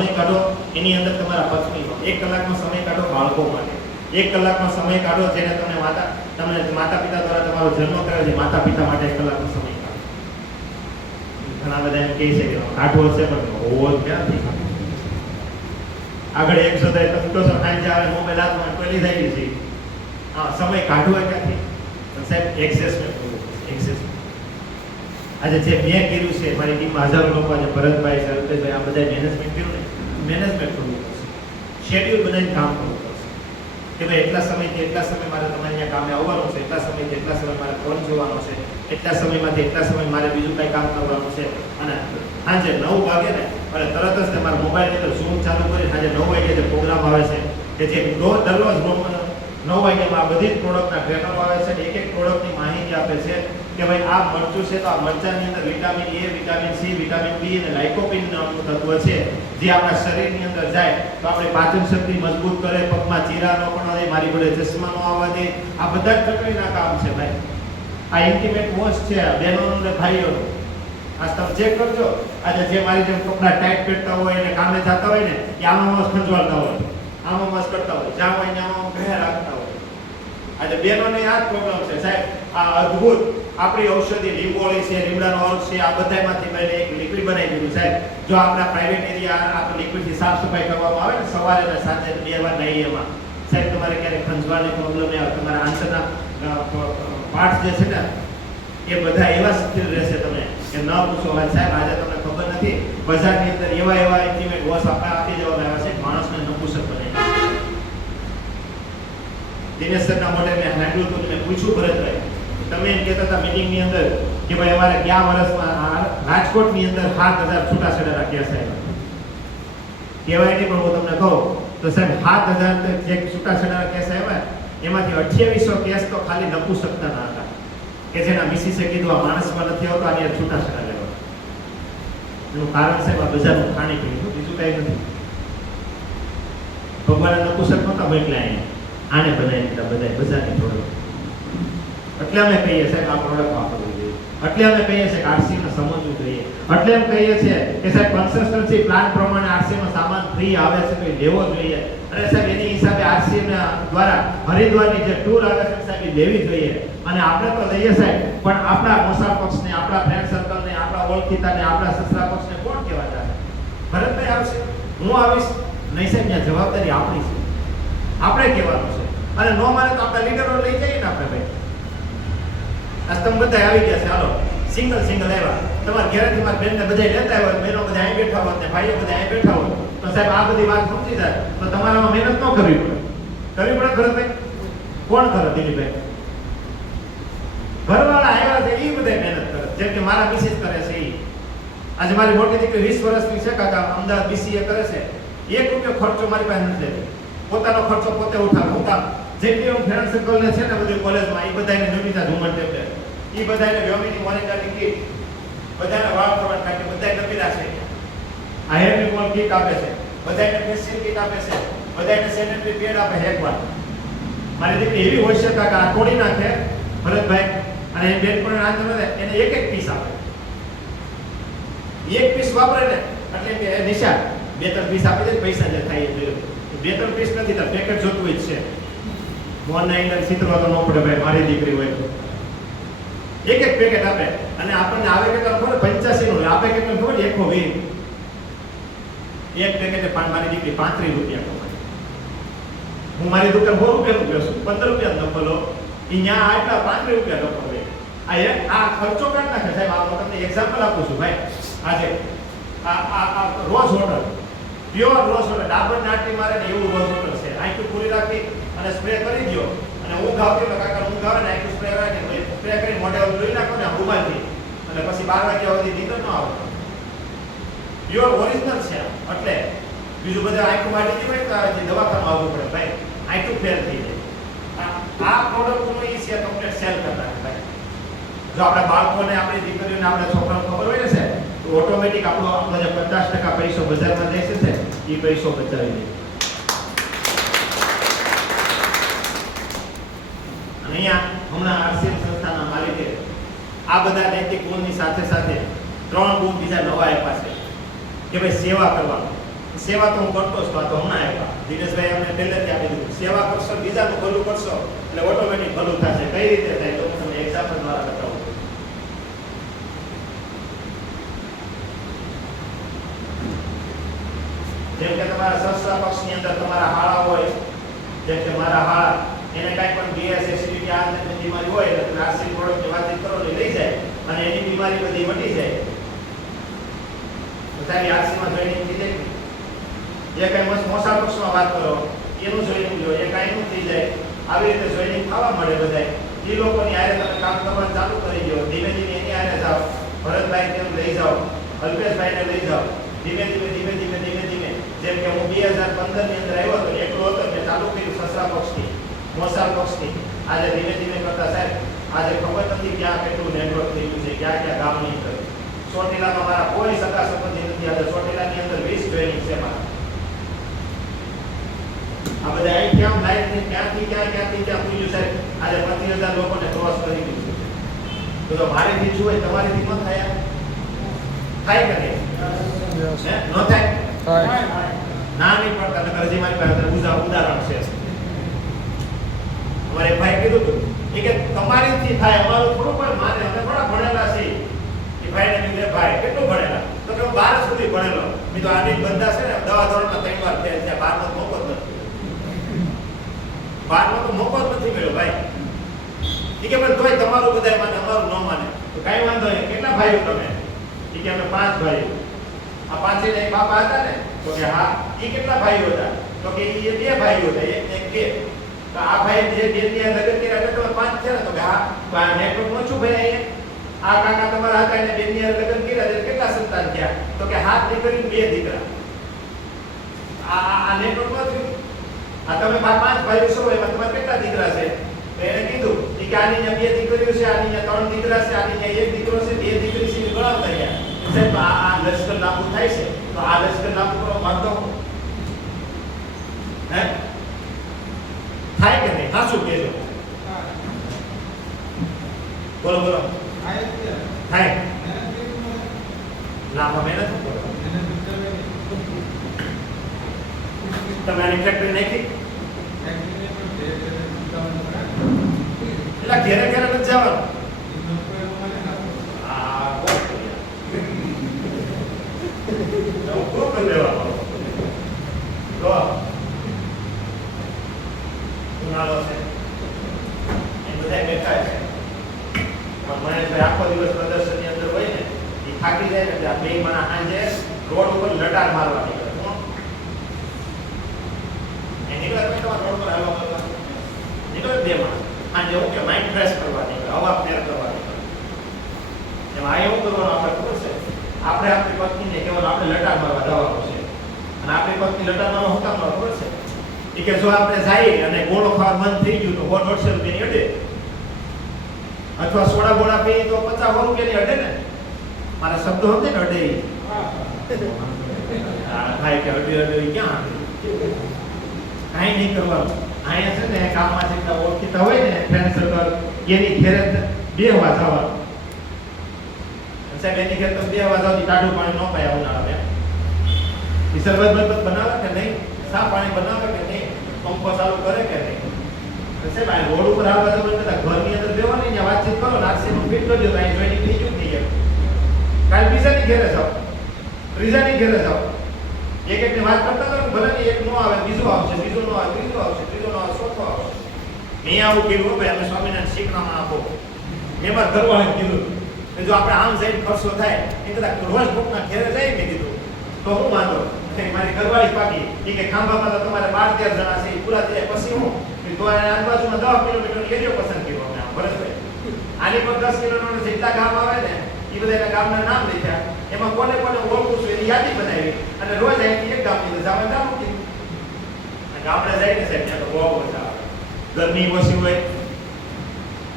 સમય કાઢો એની અંદર તમારા પત્નીનો, 1 કલાકનો સમય કાઢો બાળકો માટે, 1 કલાકનો સમય કાઢો જેને તમને માતા પિતા દ્વારા તમારો જન્મ કર્યો છે, માતા પિતા માટે 1 કલાકનો સમય કાઢો. ઘણા બધા એમ કહે છે કે કાઢવો છે પણ હોવો ક્યાંથી? આગળ એક સદાય તમે કહો છો ખાઈ જાય મોબાઈલ હાથમાં પેલી થઈ ગઈ છે. હા, સમય કાઢવો ક્યાંથી? સાહેબ એક્સેસમેન્ટ કરવું પડશે, એક્સેસમેન્ટ. આજે જે મેં કર્યું છે, મારી ટીમમાં હજારો લોકો છે, ભરતભાઈ છે, અલ્પેશભાઈ, આ બધા મેનેજમેન્ટ કર્યું ને, મેનેજમેન્ટ કરવું પડશે, શેડ્યુલ બનાવીને કામ કરવું પડશે કે ભાઈ એટલા સમયથી એટલા સમય મારે તમારે અહીંયા કામે આવવાનું છે, એટલા સમયથી એટલા સમય મારે ફોન જોવાનો છે, એટલા સમયમાંથી એટલા સમય મારે બીજું કંઈ કામ કરવાનું છે. અને સાંજે 9 વાગે ને એટલે તરત જ તમારા મોબાઈલની અંદર ઝૂમ ચાલુ કરી સાંજે 9 વાગે જે પ્રોગ્રામ આવે છે કે જે દરરોજ 9 વાગ્યામાં આ બધી જ પ્રોડક્ટના ટ્રેનરો આવે છે ને એક પ્રોડક્ટની માહિતી આપે છે કે ભાઈ આ મરચું છે તો આ મરચાની અંદર vitamin A, vitamin C, vitamin B અને લાઇકોપિન નામનું તત્વ છે જે આપણા શરીરની અંદર જાય તો આપણી પાચન શક્તિ મજબૂત કરે, પગમાં ચીરા ન પડે, મારી જોડે ચશ્મા ન આવવા દે. આ બધા જ તકલીફના કામ છે ભાઈ. આ ઇન્ટિમેટ વોચ છે બહેનોનો અને ભાઈઓનો. આજ તમે ચેક કરજો, આજે જે મારી જેમ કપડા ટાઈટ પહેરતા હોય અને કામે જતા હોય ને એ આમાં મસ્ત ખંજવાળતા હોય, આમાં મસ્ત કરતા હોય, જ્યાં હોય ત્યાં ઘરે રાખતા હોય. આજે બહેનોને આ જ પ્રોબ્લેમ છે સાહેબ. આ અદ્ભુત આપણી ઔષધિ લીંબોળી છે, લીમડાનો અર્ક છે, આ બધામાંથી મેં એક લિક્વિડ બનાવી દીધું સાહેબ. જો આપણા પ્રાઇવેટ એરિયા આ લિક્વિડથી સાફ સફાઈ કરવામાં આવે ને સવારે અને સાંજે 2 વાર નહીં એમાં સાહેબ તમારે ક્યારેક ખંજવાળની પ્રોબ્લેમ નહીં આવે. તમારા આંતરના પાર્ટ જે છે ને એ બધા એવા સ્થિર રહેશે તમે કે ન પૂછો વાત સાહેબ. આજે તમને ખબર નથી બજારની અંદર એવા ઇન્ટિમેટ વોશ આપણે આપી દેવામાં આવ્યા છે માણસને નપુસક બનાવી. દિનેશ સરના મોઢે મેં હેન્ડલ તો મેં પૂછ્યું ભરતભાઈ, તમે એમ કહેતા હતા મીટિંગની અંદર કે ભાઈ અમારે કયા વર્ષમાં રાજકોટની અંદર 7000 છૂટાછેડા રાખ્યા સાહેબ. કહેવાય નહીં પણ હું તમને કહું તો સાહેબ 7000 જે છૂટાછેડા કેસ આવ્યા એમાંથી 2800 કેસ તો ખાલી નપુસકતાના હતા કે જેના મિસિસે કીધું આ માણસમાં નથી આવતો આની છૂટાછેડા લેવા. એનું કારણ સાહેબ આ બજારનું ખાણી પીણું, બીજું કઈ નથી. ભગવાને નપુસક નહોતા મોકલ્યા અહીંયા, આને બનાવી દીધા બધા બજારની પ્રોડક્ટ. એટલે અમે કહીએ સાહેબ આ પ્રોડક્ટ વાપરવી જોઈએ, એટલે અમે કહીએ છીએ કે આરસીએમ ને સમજવું જોઈએ, એટલે એમ કહીએ છીએ કે સાહેબ કન્સિસ્ટન્સી પ્લાન પ્રમાણે આરસીએમ નો સામાન ફ્રી આવે છે તો લેવો જોઈએ. અને સાહેબ એની હિસાબે આરસીએમ દ્વારા હરિદ્વારની જે ટૂર આવે છે સાહેબ એ લેવી જોઈએ. અને આપણે તો લઈએ સાહેબ પણ આપણા મોસા પક્ષને, આપણા ફ્રેન્ડ સર્કલને, આપણા ઓળખીતાને, આપણા સસરા પક્ષને કોણ કહેવા જાય? ભરતભાઈ આવશે, હું આવીશ નહીં સાહેબ, ત્યાં જવાબદારી આપણી છે, આપણે કહેવાનું છે. અને નો માને તો આપણા લીડરો લઈ જઈએ ને આપણે ભાઈ. આજ તમે બધા આવી ગયા છે, હાલો સિંગલ આવ્યા, તમારા ઘરેથી મારા બેનને બધા લેતા હોય, બહેનો બધા અહીં બેઠા હોય ને ભાઈઓ બધા અહીં બેઠા હોય તો સાહેબ આ બધી વાત સમજી જાય તો તમારામાં મહેનત ન કરવી પડે. કરવી પડે ભરતભાઈ? કોણ કરે? દિલીપભાઈ ઘરવાળા આવ્યા છે એ બધા મહેનત કરે, જેમ કે મારા મિસિસ કરે છે એ. આજે મારી મોટી દીકરી 20 વર્ષની છે કાકા, અમદાવાદ BCA કરે છે. 1 રૂપિયો ખર્ચો મારી પાસે નથી લેતી, પોતાનો ખર્ચો પોતે ઉઠાવે. હું કામ જેટલી હું ફ્રેન્ડ સર્કલને છે ને બધી કોલેજમાં એ બધાને નમિતા ઝુમર ટેબ્લેટ, એ બધાને વ્યોમિની મોનિટરની કીટ, બધાને વાળ કરવાની કાઢી, બધાને નપીરા છે, આ હેર રિમૂવલ કીટ આપે છે, બધાને ફેશિયલ કીટ આપે છે, બધાને સેનેટરી પેડ આપે હેકવાર. મારી દીકરી એવી હોય છે કાકા આ તોડી નાખે ભરતભાઈ અને એ બેન પણ આ તમે એને એક પીસ આપે, એક પીસ વાપરે ને એટલે નિશા 2-3 પીસ આપી દે, પૈસા જે થાય એ 2-3 પીસ નથી તો પેકેટ જોતું જ છે. ઓનલાઈન ચિત્રવા તો ન પડે ભાઈ, મારી દીકરી હોય એક પેકેટ આપે. અને આપણને આવે કેટલા ખબર? 85 નું આપે કેટલું ખબર? 120. એક પેકેટ મારી દીકરી 35 રૂપિયા કમાય. હું મારી દુકાન 100 રૂપિયાનું બેસું, 15 રૂપિયા ન બોલો, અહીંયા આટલા 35 રૂપિયા લોકો લે. આ ખર્ચો કાઢ નાખે સાહેબ. આ હું તમને એક્ઝામ્પલ આપું છું ભાઈ. આજે આ rose hotel, pure rose hotel, ડાબર નાટી મારે ને એવું રોઝ હોટલ છે. આંખું પૂરી રાખી અને સ્પ્રે કરી દો અને ઊંઘ આવતી તો કાકા ઊંઘ આવે ને આંખું સ્પ્રે આવે ને સ્પ્રે કરી મોઢે લઈ નાખો ને રૂમાલથી અને પછી 12 વાગ્યા સુધી નીંદર ન આવે. પ્યોર ઓરિજિનલ છે. એટલે બીજું બધા આંખું માટી હોય તો દવાખાનું આવવું પડે ભાઈ, આંખું ફેલ થઈ જાય. આ પ્રોડક્ટનું એ છે કમ્પ્લીટ સેલ કરતા ભાઈ. જો આપણા બાળકોને, આપણી દીકરીઓને, આપણા છોકરાઓને ખબર હોય ને સાહેબ તો ઓટોમેટિક આપણો જે 50% પૈસો બજારમાં જાય છે એ પૈસો બચાવી દે. અને અહીંયા હમણાં આરસીએમ સંસ્થાના માલિકે આ બધા નૈતિક ગુણની સાથે સાથે 3 ગુણ બીજા નવા આપ્યા છે કે ભાઈ સેવા કરવાનું. સેવા તો હું કરતો જ તો હમણાં આવ્યા દિનેશભાઈ અમને પહેલેથી આપી દીધું સેવા કરશો બીજાનું ભલું કરશો એટલે ઓટોમેટિક ભલું થશે કઈ રીતે થાય તો હું તમને એક્ઝામ્પલ દ્વારા બતાવું જેમ કે તમારા સંસ્થા પક્ષની અંદર તમારા હાળા હોય જેમ કે મારા હાળા એને કાંઈ પણ ગેસ એસિડિટી આ બીમારી હોય એટલે તમે આરસી પ્રોડક્ટની વાતચીત કરો એટલે લઈ જાય અને એની બીમારી બધી મટી જાય તો તારી આરસીમાં જોઈનિંગ થઈ જાય જે કાંઈ મોસા પક્ષમાં વાત કરો એનું જોઈનિંગ લો એ કાંઈનું થઈ જાય આવી રીતે જોઈનિંગ થવા મળે બધાય એ લોકોની હારે તમે કામ કરવાનું ચાલુ કરી દો ધીમે ધીમે એની હારે જાઓ ભરતભાઈ તેમ લઈ જાઓ અલ્પેશભાઈને લઈ જાઓ ધીમે ધીમે જેમ કે હું 2015 ની અંદર આવ્યો હતો એકલો હતો મેં ચાલુ કર્યું સસરા પક્ષની મોસા પક્ષની આજે ધીમે કરતા સાહેબ આજે ખબર નથી ક્યાં કેટલું નેટવર્ક થઈ ગયું છે ક્યાં ગામની અંદર ચોટીલામાં મારા કોઈ સગા સંબંધી નથી આજે ચોટીલાની અંદર 20 ટ્રેનિંગ છે મારા આ બધા અહીં ક્યાં લાઈન ને ક્યાંથી ક્યાં પૂછ્યું સાહેબ આજે 25,000 લોકોને ક્રોસ કરી દીધું છે તો મારેથી શું હોય તમારીથી ન થાય કે નહીં ન થાય ના નહીં પડતા નકર હજી મારી પાસે ઉદાહરણ છે અમારે ભાઈ કીધું હતું કે તમારીથી થાય અમારું થોડું પણ માને અમે થોડા ભણેલા છીએ એ ભાઈને કીધું ભાઈ કેટલું ભણેલા તો કે હું 12 સુધી ભણેલો મેં તો આની બધા છે ને દવા ધોરણમાં 3 વાર ફેલ થયા 12 નો મોકો જ નથી 12 નો તો મોકો જ નથી મળ્યો ભાઈ એ કે પણ તોય તમારું બધાય માને અમારું ન માને તો કાંઈ વાંધો નહીં કેટલા ભાઈઓ તમે એ કે અમે 5 ભાઈઓ આ પાંચે એક બાપા હતા ને તો કે હા એ કેટલા ભાઈઓ હતા તો કે એ 2 ભાઈઓ હતા એક બે તો આ ભાઈ જે બેનની લગ્ન કર્યા એટલે તમે 5 છે ને તો કે હા તો આ નેટવર્ક નો છું ભાઈ અહીંયા આ કાકા તમારા હતા એને બેનની લગ્ન કર્યા એટલે કેટલા સંતાન થયા તો કે 7 દીકરી 2 દીકરા આ નેટવર્ક નો થયું આ તમે 5 ભાઈઓ છો એમાં તમારે કેટલા દીકરા છે તો એને કીધું કે આની 2 દીકરીઓ છે આની 3 દીકરા છે આની 1 દીકરો છે 2 દીકરી છે ગણાવતા ગયા સાહેબ આ લશ્કર લાગુ થાય છે તો આ લશ્કર લાગુ કરવા માંગતો હું હે થાય કે નહીં હા શું કહેજો બોલો થાય ના મહેનત કરો તમે આની ફેક્ટરી નાખી એટલે ઘેરે નથી જવાનું આખો દિવસ પ્રદર્શનની અંદર હોય ને એ થાકી જાય ને એટલે બે માણસ સાંજે રોડ ઉપર લટાર મારવા નીકળે નીકળે રોડ પર હાલવા નીકળે 2 માણસ સાંજે હું કે માઇન્ડ ફ્રેશ કરવા નીકળે હવા ફેર કરવા નીકળે એમાં આ એવું કરવાનું આપણે ખબર છે આપણે આપણી પત્નીને કહેવાનું આપણે લટાર મારવા જવાનું છે અને આપણી પત્ની લટાર મારવા હું કામ ખબર છે એ કે જો આપણે જઈએ અને ગોળો ખાવા મન થઈ ગયું તો 150 રૂપિયાની અડે અથવા સોડા બોડા પીએ તો 50 રૂપિયાની અડે ને મારા શબ્દો સમજે ને અડે ભાઈ કે અડે ક્યાં કાંઈ નહીં કરવાનું અહીંયા છે ને કામમાં જેટલા ઓળખીતા હોય ને ફ્રેન્ડ સર્કલ એની ઘેરે 2 વાર જવાનું સાહેબ એની ઘેર તો 2 વાર જવાની ટાઢું પાણી ન પાય ઉનાળા એ શરબત બનાવે કે નહીં સા પાણી બનાવે કે નહીં પંખો ચાલુ કરે કે નહીં સાહેબ આ રોડ ઉપર આવવા તો બધા ઘરની અંદર બેવાની ને વાતચીત કરો નાસીનું ફિટ કરજો તો અહીં જોઈનિંગ થઈ ગયું નહીં કાલ બીજાની ઘેરે જાઓ ત્રીજાની ઘેરે જાઓ એકની વાત કરતા કરો ભલે ને એક નો આવે બીજો આવશે બીજો નો આવે ત્રીજો આવશે ત્રીજો નો આવે ચોથો આવશે મેં આવું કીધું ભાઈ અમે સ્વામિનારાયણ શીખવામાં આપો એમાં ઘરવાળાને કીધું કે જો આપણે આમ જઈને ખર્ચો થાય એ કદાચ રોજ કોકના ઘેરે જાય મેં કીધું તો હું વાંધો મારી ઘરવાળી પાકી એ કે ખાંભામાં તો તમારે 12-13 જણા છે એ પૂરા થયા પછી હું તો આજુબાજુમાં 10 કિલોમીટર એરિયો પસંદ કર્યો અમે ભરતભાઈ આની પર 10 કિલોમીટર જેટલા ગામ આવે ને એ બધા ગામના નામ લખ્યા એમાં કોને ઓળખું છું એની યાદી બનાવી અને રોજ અહીંથી એક ગામની અંદર જવાનું ચાલુ કર્યું ગામડે જઈને સાહેબ ત્યાં તો બહુ મજા આવે ગરમી ઓછી હોય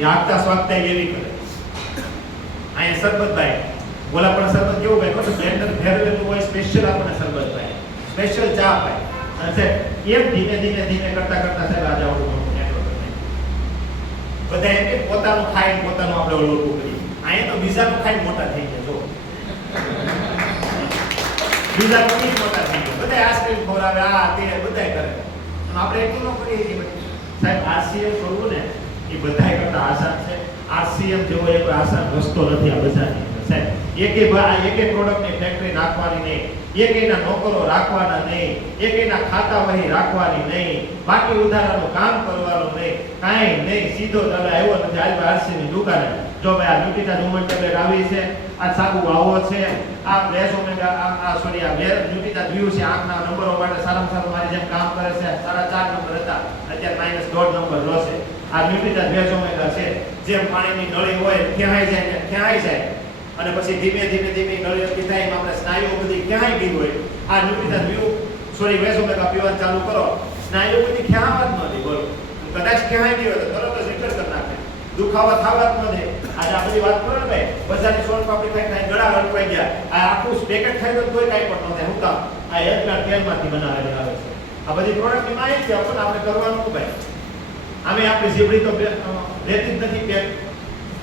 એ આગતા સ્વાગતા એવી કરે અહીંયા સરબતભાઈ બોલા પણ સરબત કેવું ભાઈ ખબર બ્લેન્ડર ફેરવેલું હોય સ્પેશિયલ આપણને સરબત ભાઈ સ્પેશિયલ ચા ભાઈ અને સાહેબ એમ ધીમે કરતા સાહેબ આજે આવડું મોટું નેટવર્ક બધા એમ કે પોતાનું ખાઈને પોતાનું આપણે ઓળખું કરીએ અહીંયા તો બીજાનું ખાઈને મોટા થઈ ગયા જો બીજાનું મોટા થઈ ગયા બધા આવે, આ તે બધાય કરે. અને આપણે એટલું ન કરીએ કે સાહેબ આરસીએમ કરવું ને એ બધાય કરતા આસાન છે. આરસીએમ જેવો એક આસાન રસ્તો નથી આ બધાની અંદર સાહેબ. એકે પ્રોડક્ટની ફેક્ટરી નાખવાની નહીં, એકેના નોકરો રાખવાના નહીં, એકેના ખાતા વહી રાખવાની નહીં, બાકી ઉધારાનું કામ કરવાનું નહીં, કાંઈ નહીં. સીધો તમે આવ્યો નથી આજ આરસીની દુકાને, જો ભાઈ આ ન્યુટ્રીટા વુમન ટેબ્લેટ આવી છે, આ સાબુ આવો છે, આ બેસ ઓમેગા આ ન્યુટ્રીટા વ્યૂ છે, આંખના નંબરો માટે સારામાં સારું મારી જેમ કામ કરે છે. 4.5 નંબર હતા, અત્યારે -1.5 નંબર રોશે. આ ન્યુટ્રીટા બેસ ઓમેગા છે, જેમ પાણીની નળી હોય ક્યાંય જાય ને ક્યાંય જાય, અને પછી ધીમે ધીમે નળીઓથી થાય આપણે સ્નાયુઓ બધી ક્યાંય ગઈ હોય, આ ન્યુટ્રીટા વ્યૂ બેસ ઓમેગા પીવાનું ચાલુ કરો, સ્નાયુઓ બધી ક્યાં જ નથી. બોલો, કદાચ ક્યાંય ગઈ હોય તો તરત જ રિપેર કરી નાખે, દુખાવા થવા જ નથી. આજે આ બધી વાત કરો ને ભાઈ, બજારની સોન પાપડી ખાઈ ગળા હલવાઈ ગયા, આ આખું પેકેટ ખાઈ તો કોઈ કાંઈ પણ ન થાય. હું કામ આ હેલ્થના તેલમાંથી બનાવેલી આવે છે. આ બધી પ્રોડક્ટની માહિતી આપણને આપણે કરવાનું શું ભાઈ? આમે આપણી જીભડી તો રહેતી જ નથી પેટ,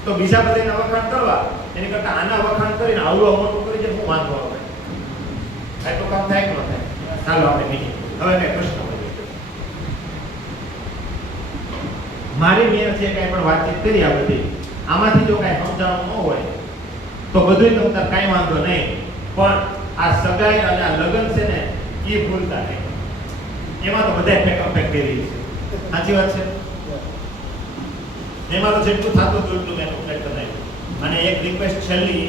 તો બીજા બધાના વખાણ કરવા એની કરતા આના વખાણ કરીને આવડું મોટું કરી જાય હું વાંધો આવે? આટલું કામ થાય કે ન થાય? ચાલો આપણે બીજી હવે કઈ પ્રશ્ન હોય. મારી મેં જે કાંઈ પણ વાતચીત કરી આ બધી, આમાંથી જો કાંઈ સમજાવવાનું ન હોય તો બધું તમને કાંઈ વાંધો નહીં, પણ આ સગાઈ અને આ લગ્ન છે ને એ ભૂલતા નહીં. એમાં તો બધાય ફેક કરી છે. સાચી વાત છે? એમાં તો જેટલું થતું હતું એટલું મેં કમ્પ્લીટ કરી નાખ્યું. અને એક રિક્વેસ્ટ છેલ્લી